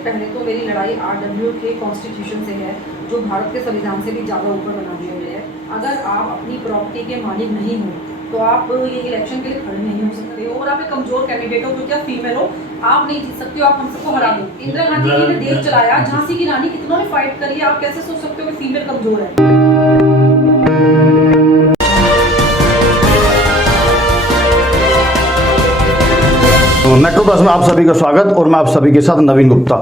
पहले तो मेरी लड़ाई RW के कॉन्स्टिट्यूशन से है, जो भारत के संविधान से भी ज़्यादा ऊपर बना दिया गया है। अगर आप अपनी प्रॉपर्टी के मालिक नहीं हो तो आप ये इलेक्शन के लिए खड़े नहीं हो सकते हो, और आप एक कमजोर कैंडिडेट हो क्योंकि आप फीमेल हो, आप नहीं जीत सकते हो, आप हम सबको हरा दो। इंदिरा गांधी जी ने देश चलाया, झांसी की रानी कितनों ने फाइट करी है, आप कैसे सोच सकते हो कि फीमेल कमजोर है। मेट्रो प्लस में आप सभी का स्वागत और मैं आप सभी के साथ नवीन गुप्ता।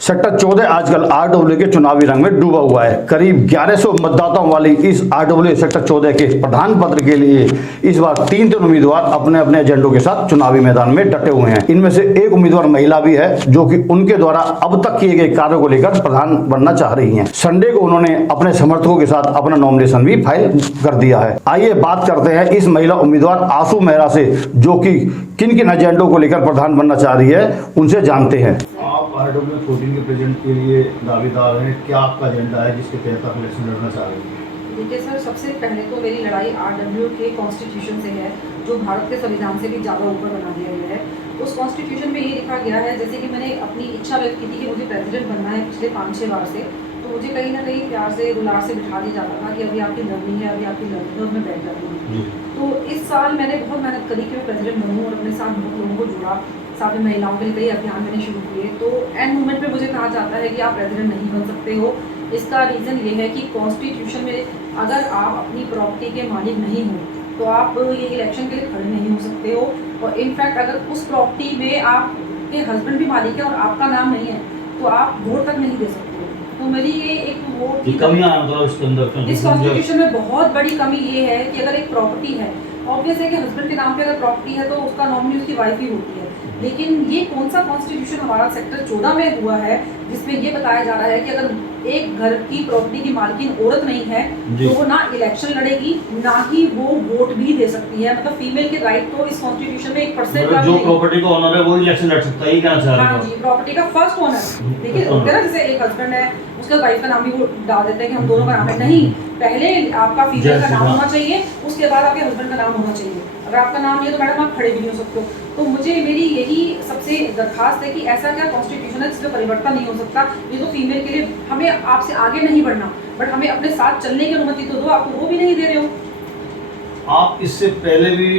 सेक्टर 14 आजकल RW के चुनावी रंग में डूबा हुआ है। करीब 1100 मतदाताओं वाली इस RW सेक्टर 14 के प्रधान पद के लिए इस बार 3 उम्मीदवार अपने अपने एजेंडों के साथ चुनावी मैदान में डटे हुए हैं। इनमें से एक उम्मीदवार महिला भी है जो कि उनके द्वारा अब तक किए गए कार्यों को लेकर प्रधान बनना चाह रही है। संडे को उन्होंने अपने समर्थकों के साथ अपना नॉमिनेशन भी फाइल कर दिया है। आइए बात करते हैं इस महिला उम्मीदवार आशू मेहरा से, जो कि किन किन एजेंडों को लेकर प्रधान बनना चाह रही है, उनसे जानते हैं। आप RW 14 के प्रेजेंट के लिए दावेदार हैं, क्या आपका एजेंडा है जिसके तहत आप इलेक्शन लड़ना चाह रहे हैं? देखिए सर, सबसे पहले तो मेरी लड़ाई RW के कॉन्स्टिट्यूशन से है, जो भारत के संविधान से भी ज़्यादा ऊपर बना दिया गया है। उस कॉन्स्टिट्यूशन में ये लिखा गया है, जैसे कि मैंने अपनी इच्छा व्यक्त की थी कि मुझे प्रेसिडेंट बनना है पिछले 5-6 बार से, तो मुझे कहीं ना कहीं प्यार से दुलार से बिठा दिया जाता था कि अभी आपकी लड़नी है, अभी आपकी लड़नी है, और मैं बैठ जाती हूँ। तो इस साल मैंने बहुत मेहनत करी कि मैं प्रेसिडेंट बनूँ और अपने साथ बहुत लोगों को जुड़ा, साथ में महिलाओं के लिए कई अभियान मैंने शुरू किए। तो एंड मोमेंट पे मुझे कहा जाता है कि आप प्रेसिडेंट नहीं बन सकते हो। इसका रीज़न ये है कि कॉन्स्टिट्यूशन में अगर आप अपनी प्रॉपर्टी के मालिक नहीं हो तो आप ये इलेक्शन के लिए खड़े नहीं हो सकते हो, और इनफैक्ट अगर उस प्रॉपर्टी में आपके हस्बैंड भी मालिक है और आपका नाम नहीं है तो आप वोट तक नहीं दे सकते हो। तो मेरी ये एक वोट की कमियां मतलब इसके अंदर इस कॉन्स्टिट्यूशन में बहुत बड़ी कमी ये है कि अगर एक प्रॉपर्टी है, ऑब्वियस है कि हस्बैंड के नाम पे अगर प्रॉपर्टी है तो उसका नॉमिनी उसकी वाइफ ही होती है, लेकिन ये कौन सा कॉन्स्टिट्यूशन हमारा सेक्टर 14 में हुआ है जिसमें ये बताया जा रहा है कि अगर एक घर की प्रॉपर्टी की मालकिन औरत नहीं है तो वो ना इलेक्शन लड़ेगी, ना ही वो वोट भी दे सकती है। मतलब फीमेल के राइट तो इस कॉन्स्टिट्यूशन में 1% का जो प्रॉपर्टी का ओनर है वो इलेक्शन लड़ सकता है, ये क्या चाह रहे हैं? हाँ जी, प्रॉपर्टी का फर्स्ट ओनर। देखिए होता है ना, जैसे एक हस्बैंड है उसका वाइफ का नाम भी वो डाल देते हैं कि हम दोनों का नाम है, नहीं, पहले आपका फीमेल का नाम होना चाहिए, उसके बाद आपके हस्बैंड का नाम होना चाहिए। अगर आपका नाम नहीं है तो मैडम आप खड़े भी नहीं हो सकते। तो मुझे मेरी यही सबसे दरखास्त है कि ऐसा क्या कॉन्स्टिट्यूशन है जिसमें परिवर्तन नहीं हो सकता। ये तो फीमेल के लिए हमें आपसे आगे नहीं बढ़ना, बट हमें अपने साथ चलने की अनुमति तो दो, आप तो वो भी नहीं दे रहे हो। आप इससे पहले भी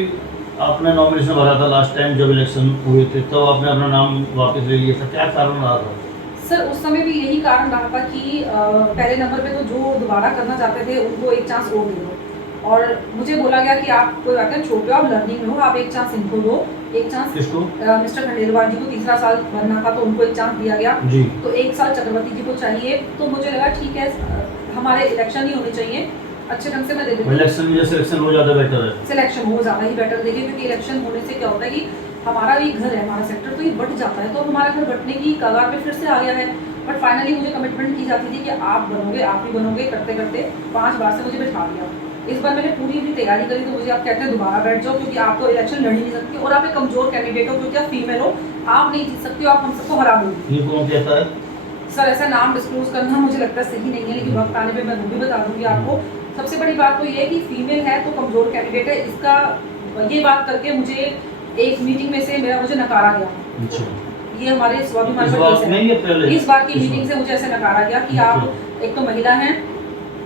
आपने नॉमिनेशन भरा था लास्ट टाइम जब इलेक्शन हुए थे, तो आपने अपना नाम वापस ले लिया था, क्या कारण रहा था? सर उस समय भी यही कारण रहा था कि पहले नंबर पे तो जो दोबारा करना चाहते थे उनको एक चांस और दे दो, और मुझे बोला गया कि आप कोई बात नहीं, छोटे हो, आप लर्निंग में हो, आप एक चांस इनको दो, एक चांस किसको? मिस्टर खंडेलवाल जी को तीसरा साल भरना था तो उनको एक चांस दिया गया जी। तो एक साल चक्रवर्ती जी को चाहिए। तो मुझे लगा ठीक है, हमारे इलेक्शन ही होने चाहिए, अच्छे ढंग से मैं दे देती हूँ। इलेक्शन में सिलेक्शन हो ज़्यादा बेटर है, सिलेक्शन हो ज़्यादा ही बेटर देखिए, क्योंकि इलेक्शन होने से क्या होता है कि हमारा भी घर है, हमारा सेक्टर तो ये बढ़ जाता है, तो हमारा घर बढ़ने की कगार पे फिर से आ गया है। बट फाइनली मुझे कमिटमेंट की जाती थी कि आप बनोगे, आप ही बनोगे, करते करते 5 बार से मुझे बिठा दिया। इस बार मैंने पूरी अपनी तैयारी करी तो मुझे आप कहते हैं दोबारा बैठ जाओ, क्योंकि आप तो इलेक्शन लड़ ही नहीं सकती और आप एक कमजोर कैंडिडेट हो, क्योंकि आप फीमेल हो, आप नहीं जीत सकती हो, आप हम सबको हरा दोगे। ये कौन कहता है? सर ऐसा नाम डिस्क्लोज करना मुझे लगता है सही नहीं है, लेकिन वक्त आने पे मैं वो भी बता दूंगी आपको। सबसे बड़ी बात तो ये है कि फीमेल है तो कमजोर कैंडिडेट है, इसका ये बात करके मुझे एक मीटिंग में से मुझे नकारा गया। अच्छा। ये हमारे स्वाभिमान इस पर बात केस नहीं है पहले? है। इस बार की मीटिंग से मुझे ऐसे नकारा गया कि आप एक तो महिला हैं,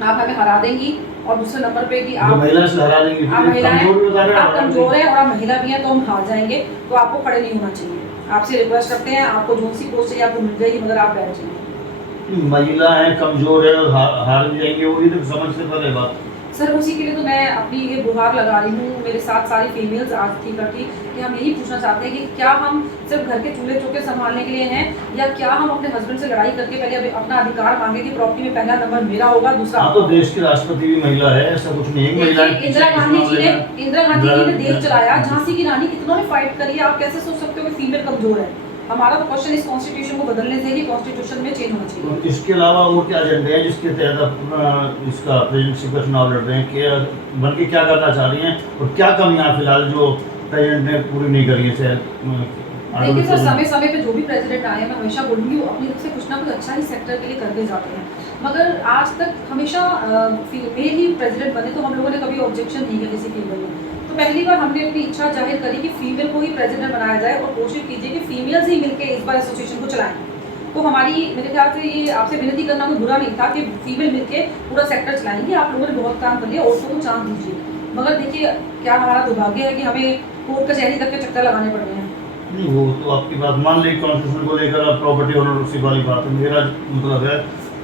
आप हमें हरा देंगी, और दूसरे नंबर पे कि आप महिला से हरा देंगी, आप महिला हैं, आप कमजोर हैं। हैं और आप महिला भी हैं तो हम हार जाएंगे, तो आपको खड़े नहीं होना चाहिए। आपसे रिक्वेस्ट करते हैं, आपको जो सी पोस्ट चाहिए आपको मिल जाएगी, मगर आप बैठ जाइए। महिला है, कमजोर है और हार भी जाएंगे, वो भी तो समझते पहले बात। सर उसी के लिए तो मैं अपनी ये गुहार लगा रही हूँ, मेरे साथ सारी फीमेल्स आज थी करती, कि हम यही पूछना चाहते हैं कि क्या हम सिर्फ घर के चूल्हे चौके संभालने के लिए हैं, या क्या हम अपने हस्बैंड से लड़ाई करके पहले अपना अधिकार मांगे कि प्रॉपर्टी में पहला नंबर मेरा होगा, दूसरा। तो देश की राष्ट्रपति भी महिला है, ऐसा कुछ नहीं है। इंदिरा गांधी जी ने देश चलाया, झांसी की रानी कितनों ने फाइट करी है, आप कैसे सोच सकते हो कि फीमेल कमजोर है। हमारा तो क्वेश्चन इस कॉन्स्टिट्यूशन को बदलने से ही कॉन्स्टिट्यूशन में चेंज होना चाहिए। तो इसके अलावा और क्या एजेंडे हैं जिसके तहत आप इसका प्रेसिडेंटशिप का चुनाव लड़ रहे हैं, क्या बन के क्या करना चाह रही हैं, और क्या कमियां फिलहाल जो प्रेसिडेंट ने पूरी नहीं करी है? देखिए सर, समय समय पे जो भी प्रेसिडेंट आए, मैं हमेशा बोलूँगी वो अपनी तरफ से कुछ ना कुछ अच्छा ही सेक्टर के लिए करके जाते हैं, मगर आज तक हमेशा फीमेल ही प्रेसिडेंट बने तो हम लोगों ने कभी ऑब्जेक्शन नहीं किया किसी फीमेल में। तो पहली बार हमने अपनी इच्छा जाहिर करी कि फीमेल को ही प्रेसिडेंट बनाया जाए, और कोशिश कीजिए कि फीमेल्स ही मिलकर इस बार एसोसिएशन को चलाएं। तो हमारी मेरे ख्याल से ये आपसे विनती करना कोई बुरा नहीं था कि फीमेल मिलके पूरा सेक्टर चलाएंगे, आप लोगों ने बहुत काम कर लिया, औरतों को चांस दीजिए। मगर देखिए क्या हमारा दुर्भाग्य है कि हमें कोर्ट कचहरी तक के चक्कर लगाने पड़ रहे हैं। नहीं, वो तो आपकी बात मान ली, कॉन्स्टिट्यूशन को लेकर आप प्रॉपर्टी ओनरशिप वाली बात है। मेरा मतलब है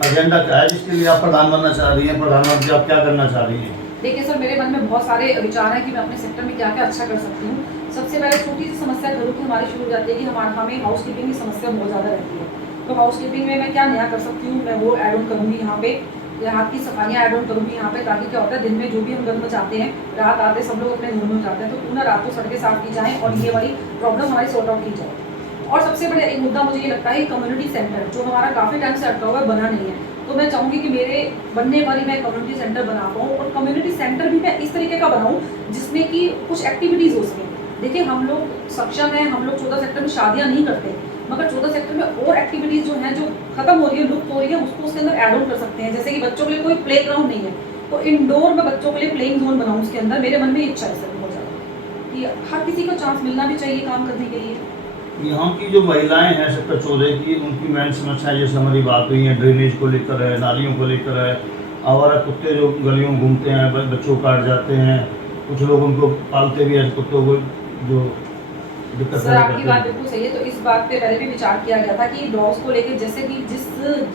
एजेंडा क्या है जिसके लिए आप प्रधान बनना चाह रही हैं, प्रधानमंत्री आप क्या करना चाह रही हैं? देखिए सर, मेरे मन में बहुत सारे विचार हैं कि मैं अपने सेक्टर में क्या क्या अच्छा कर सकती हूँ। सबसे पहले छोटी सी समस्या घरों की हमारी शुरू हो जाती है कि हमें हाउस कीपिंग की समस्या बहुत ज़्यादा रहती है। तो हाउस कीपिंग में मैं क्या नया कर सकती हूँ, मैं वो ऐड ऑन करूँगी यहाँ पे, रात की सफाइयाँ ऐड ऑन करूँगी यहाँ पे, ताकि क्या होता है दिन में जो भी हम घर में चाहते हैं, रात आते सब लोग अपने घर में जाते हैं, तो पूरा रात को सड़कें साफ की जाएँ और ये वाली प्रॉब्लम हमारी सॉर्ट आउट की जाए। और सबसे बड़ा एक मुद्दा मुझे ये लगता है कम्युनिटी सेंटर जो हमारा काफ़ी टाइम से अटका हुआ है, बना नहीं है। तो मैं चाहूँगी कि मेरे बनने पर ही मैं कम्युनिटी सेंटर बना पाऊँ, और कम्युनिटी सेंटर भी मैं इस तरीके का बनाऊँ जिसमें कि कुछ एक्टिविटीज़ हो सकें। देखिए हम लोग सक्षम हैं, हम लोग 14 सेक्टर में शादियाँ नहीं करते, मगर 14 सेक्टर में और एक्टिविटीज़ जो हैं जो खत्म हो रही है, लुप्त हो रही है, उसको उसके अंदर ऐड ऑन कर सकते हैं। जैसे कि बच्चों के लिए कोई प्ले ग्राउंड नहीं है, तो इंडोर में बच्चों के लिए प्लेइंग जोन बनाऊँ उसके अंदर। मेरे मन में इच्छा है सर बहुत ज़्यादा कि हर किसी को चांस मिलना भी चाहिए काम करने के लिए। यहाँ की जो महिलाएं हैं सेक्टर 14 की, उनकी मेन समस्या जैसे हमारी बात हुई है, ड्रेनेज को लेकर है, नालियों को लेकर है, आवारा कुत्ते जो गलियों में घूमते हैं, बच्चों को काट जाते हैं, कुछ लोग उनको पालते भी हैं कुत्तों को, जो दिक्कत सर आपकी बात बिल्कुल सही है। तो इस बात पे पहले भी विचार किया गया था कि डॉग्स को लेकर, जैसे कि जिस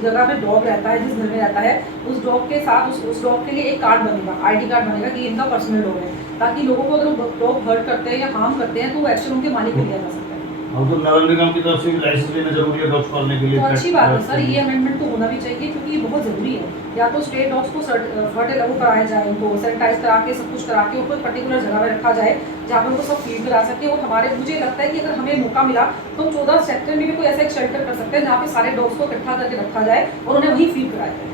जगह में डॉग रहता है, जिस घर में रहता है, उस डॉग के साथ उस डॉग के लिए एक कार्ड बनेगा, आईडी कार्ड बनेगा कि इनका पर्सनल डॉग है, ताकि लोगों को अगर डॉग हर्ट करते हैं या हार्म करते हैं तो वो एक्शन उनके मालिक को लिया जा सकता है। अब तो नगर निगम की तरफ से भी लाइसेंस लेना जरूरी है डॉग्स पालने के लिए। तो अच्छी बात है सर, ये अमेंडमेंट तो होना भी चाहिए क्योंकि ये बहुत ज़रूरी है। या तो स्टेट डॉग्स को फर्टे लागू कराया जाए, उनको सैनिटाइज करा के सब कुछ करा के उनको पर्टिकुलर जगह में रखा जाए जहाँ पर उनको सब फीड करा सके। और मुझे लगता है कि अगर हमें मौका मिला तो हम 14 सेक्टर में भी कोई ऐसा एक शेल्टर कर सकते हैं जहाँ पे सारे डॉग्स को इकट्ठा करके रखा जाए और उन्हें वहीं फीड कराया जाए।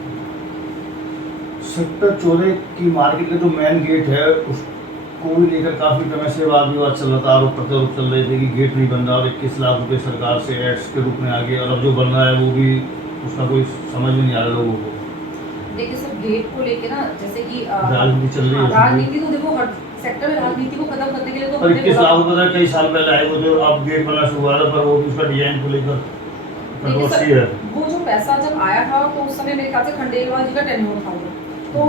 सेक्टर 14 की मार्केट का जो मेन गेट है उसको भी लेकर काफ़ी समय से वाद विवाद चल रहा था, आरोप प्रत्यारोप चल रहे थे कि गेट नहीं बन रहा, और 21 लाख रुपए सरकार से एड्स के रूप में आ गए, और अब जो बन रहा है वो भी उसका कोई समझ में नहीं आ रहा लोगों को। देखिए सर, गेट को लेके ना जैसे कि राजनीति चल रही है, राजनीति तो देखो हर सेक्टर में राजनीति को खत्म करने के लिए तो और 21 लाख रुपए कई साल पहले आए वो जो अब गेट बनना शुरू हुआ था, पर वो उसका डिजाइन को लेकर कंट्रोवर्सी है। वो जो पैसा जब आया था तो उस समय मेरे ख्याल से खंडेलवाल जी का टेन्योर था वो, तो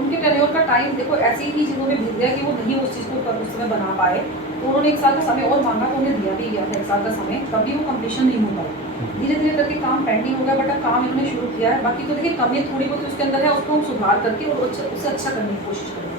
उनके टेन्योर का टाइम देखो ऐसी ही चीज़ों में बीत गया कि वो नहीं उस चीज़ को उस समय बना पाए, तो उन्होंने 1 साल का समय और मांगा, तो उन्हें दिया भी गया था 1 साल का समय, तभी वो कंप्लीशन नहीं हो पाया। धीरे धीरे करके काम पेंडिंग हो गया, बट अब काम इन्होंने शुरू किया है। बाकी तो देखिए कमी थोड़ी बहुत उसके अंदर है, उसको हम सुधार करके और उससे अच्छा करने की कोशिश करेंगे।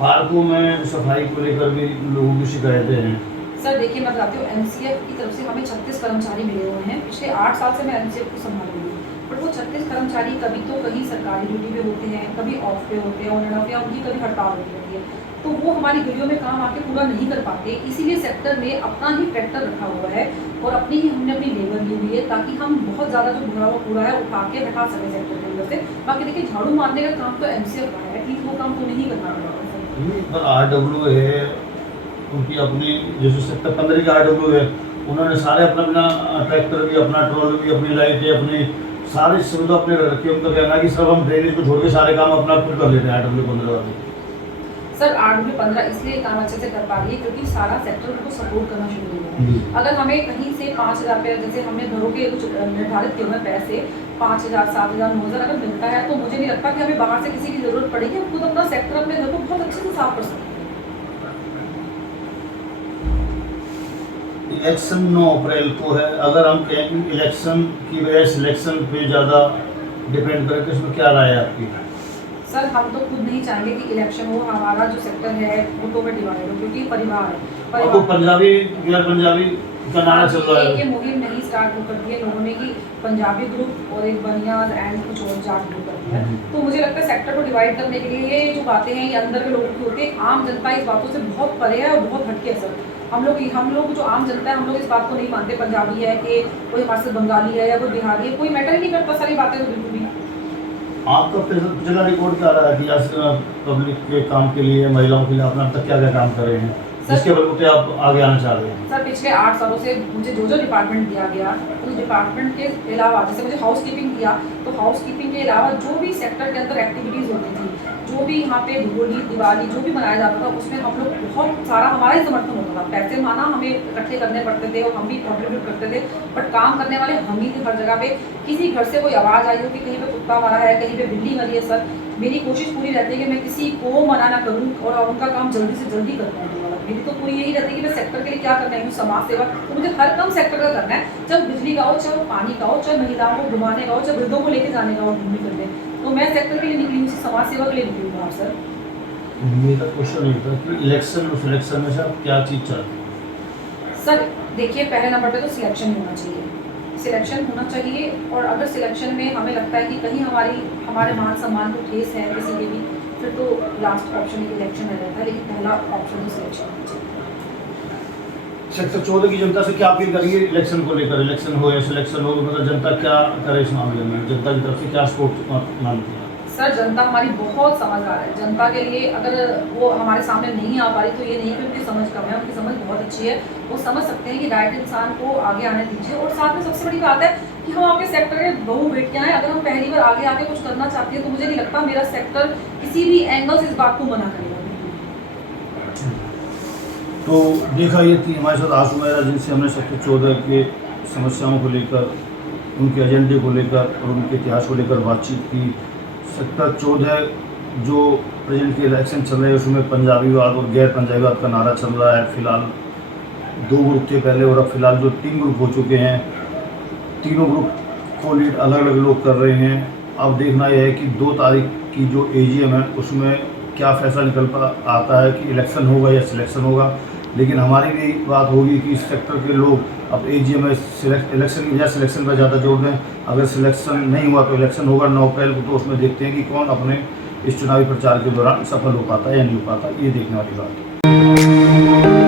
पार्कों में सफाई को लेकर भी लोगों की शिकायतें हैं। सर देखिए मैं बताती हूँ, एनसीएफ की तरफ से हमें 36 कर्मचारी मिले हुए हैं। पिछले 8 साल से मैं एनसीएफ को संभाल रही हूँ, बट वो 36 कर्मचारी कभी तो कहीं सरकारी ड्यूटी पे होते हैं, कभी ऑफ पे होते हैं, ऑन एंड ऑफ, या उनकी कभी हड़ताल होती रहती है, तो वो हमारी गलियों में काम आके पूरा नहीं कर पाते। इसीलिए सेक्टर में अपना ही ट्रैक्टर रखा हुआ है और हमने अपनी लेबर ली हुई है, ताकि हम बहुत ज़्यादा जो भरा हुआ कूड़ा है उठा के हटा सकें सेक्टर के अंदर से। बाकी देखिए झाड़ू मारने का काम तो एनसीएफ का है, एटलीस्ट वो काम तो नहीं करना पड़ा। पर RW है उनकी अपनी, जैसे सेक्टर 15 की RW है, उन्होंने सारे अपना अपना ट्रैक्टर भी, अपना ट्रॉली भी, अपनी लाइटें, अपनी सारी सुविधा अपने रखी। उनका कहना है कि सब हम ड्रेनेज को छोड़ के सारे काम अपना खुद कर लेते हैं RW 15 वाले। सर RW 15 इसलिए काम अच्छे से कर पा रही है क्योंकि सारा सेक्टर उनको सपोर्ट करना शुरू हो गया है। अगर हमें कहीं से 5,000 रुपये, जैसे हमने घरों के कुछ निर्धारित किए हुए पैसे 5,000, 7,000, 9,000 अगर मिलता है, तो मुझे नहीं लगता कि हमें बाहर से किसी की ज़रूरत पड़ेगी। हम खुद अपना सेक्टर, अपने घर को बहुत अच्छे से साफ कर सकते हैं। इलेक्शन 9 अप्रैल को है, अगर हम कहें कि इलेक्शन की वजह सिलेक्शन पे ज़्यादा डिपेंड करें तो इसमें क्या राय है आपकी? सर हम तो खुद नहीं चाहेंगे कि इलेक्शन हो, हमारा जो सेक्टर है वो तो में डिवाइड हो, क्योंकि परिवार है। आपको पंजाबी गैर पंजाबी का नारा चल रहा है। ये मुहिम नहीं स्टार्ट हो कर दी है लोगों ने कि पंजाबी ग्रुप और एक बनियाज एंड कुछ और जाट ग्रुप कर दिया। तो मुझे लगता है सेक्टर को डिवाइड करने के लिए ये जो बातें हैं ये अंदर के लोगों की होती है। आम जनता इस बातों से बहुत परे है और बहुत हटके है सर। हम लोग जो आम जनता है, हम लोग इस बात को नहीं मानते पंजाबी है कि कोई हमारे से बंगाली है या कोई बिहारी है, कोई मैटर ही नहीं करता। सारी बातें तो बिल्कुल भी। आपका पिछला रिकॉर्ड क्या रहा है कि आज पब्लिक के काम के लिए, महिलाओं के लिए आपने अब तक क्या क्या काम करे हैं जिसके बलबूते आप आगे आना चाह रहे हैं? सर पिछले 8 सालों से मुझे जो डिपार्टमेंट दिया गया, उस डिपार्टमेंट के अलावा जैसे मुझे हाउस कीपिंग दिया, तो हाउस कीपिंग के अलावा जो भी सेक्टर के अंदर एक्टिविटीज़ होती थी, जो भी यहाँ पे होली दिवाली जो भी मनाया जाता था उसमें हम लोग बहुत सारा हमारा ही समर्थन होता था। पैसे माना हमें इकट्ठे करने पड़ते थे और हम भी कॉन्ट्रीब्यूट करते थे, बट काम करने वाले हम ही थे हर जगह पे। किसी घर से कोई आवाज़ आई हो कि कहीं पे कुत्ता मरा है, कहीं पे बिल्ली मरी है, सर मेरी कोशिश पूरी रहती है कि मैं किसी को मना ना करूँ और उनका काम जल्दी से जल्दी कर पाऊँ। मेरी तो पूरी यही रहती है कि मैं सेक्टर के लिए क्या करना है, समाज सेवा तो मुझे हर काम सेक्टर का करना है, चाहे बिजली का हो, चाहे पानी का हो, चाहे महिलाओं को घुमाने का हो, चाहे वृद्धों को लेके जाने का हो घूमने फिरने। तो मैं सेक्टर के लिए निकली हूँ, समाज सेवा के लिए निकली हूँ। सर मेरा क्वेश्चन ये था कि इलेक्शन और सिलेक्शन में से आप क्या चीज़ चाहते हैं? सर देखिए, पहले नंबर पे तो सिलेक्शन ही होना चाहिए, सिलेक्शन होना चाहिए। और अगर सिलेक्शन में हमें लगता है कि कहीं हमारे मान सम्मान को ठेस है किसी के भी, फिर तो लास्ट ऑप्शन इलेक्शन में रहता है, लेकिन पहला ऑप्शन तो सिलेक्शन होना चाहिए। सेक्टर 14 की जनता से क्या अपील करेंगे इलेक्शन को लेकर? इलेक्शन हो या सिलेक्शन हो, मतलब जनता क्या करे इस मामले में? जनता की तरफ से क्या सपोर्ट मांगती है? सर जनता हमारी बहुत समझदार है। जनता के लिए अगर वो हमारे सामने नहीं आ पा रही तो ये नहीं कि उनकी समझ कम है, उनकी समझ बहुत अच्छी है। वो समझ सकते हैं कि राइट इंसान को आगे आने दीजिए। और साथ में सबसे बड़ी बात है कि हम आपके सेक्टर के बहू बेटियां हैं, अगर हम पहली बार आगे आके कुछ करना चाहते हैं तो मुझे नहीं लगता मेरा सेक्टर किसी भी एंगल से इस बात को मना करेगा। तो देखा ये थी हमारे साथ आशु मेहरा, जिनसे हमने सेक्टर 14 के समस्याओं को लेकर, उनके एजेंडे को लेकर और उनके इतिहास को लेकर बातचीत की। सेक्टर 14 जो प्रेजेंट के इलेक्शन चल रहे हैं उसमें पंजाबीवाद और गैर पंजाबीवाद का नारा चल रहा है। फिलहाल 2 ग्रुप थे पहले और अब फिलहाल जो 3 ग्रुप हो चुके हैं, तीनों ग्रुप को लीड अलग अलग लोग कर रहे हैं। अब देखना यह है कि 2 तारीख की जो AGM है उसमें क्या फैसला निकल आता है कि इलेक्शन होगा या सिलेक्शन होगा। लेकिन हमारी भी बात होगी कि इस सेक्टर के लोग अब AGM में इलेक्शन की बजाय सिलेक्शन पर ज़्यादा जोर दें। अगर सिलेक्शन नहीं हुआ तो इलेक्शन होगा 9 अप्रैल को, तो उसमें देखते हैं कि कौन अपने इस चुनावी प्रचार के दौरान सफल हो पाता है या नहीं हो पाता, ये देखने वाली बात है।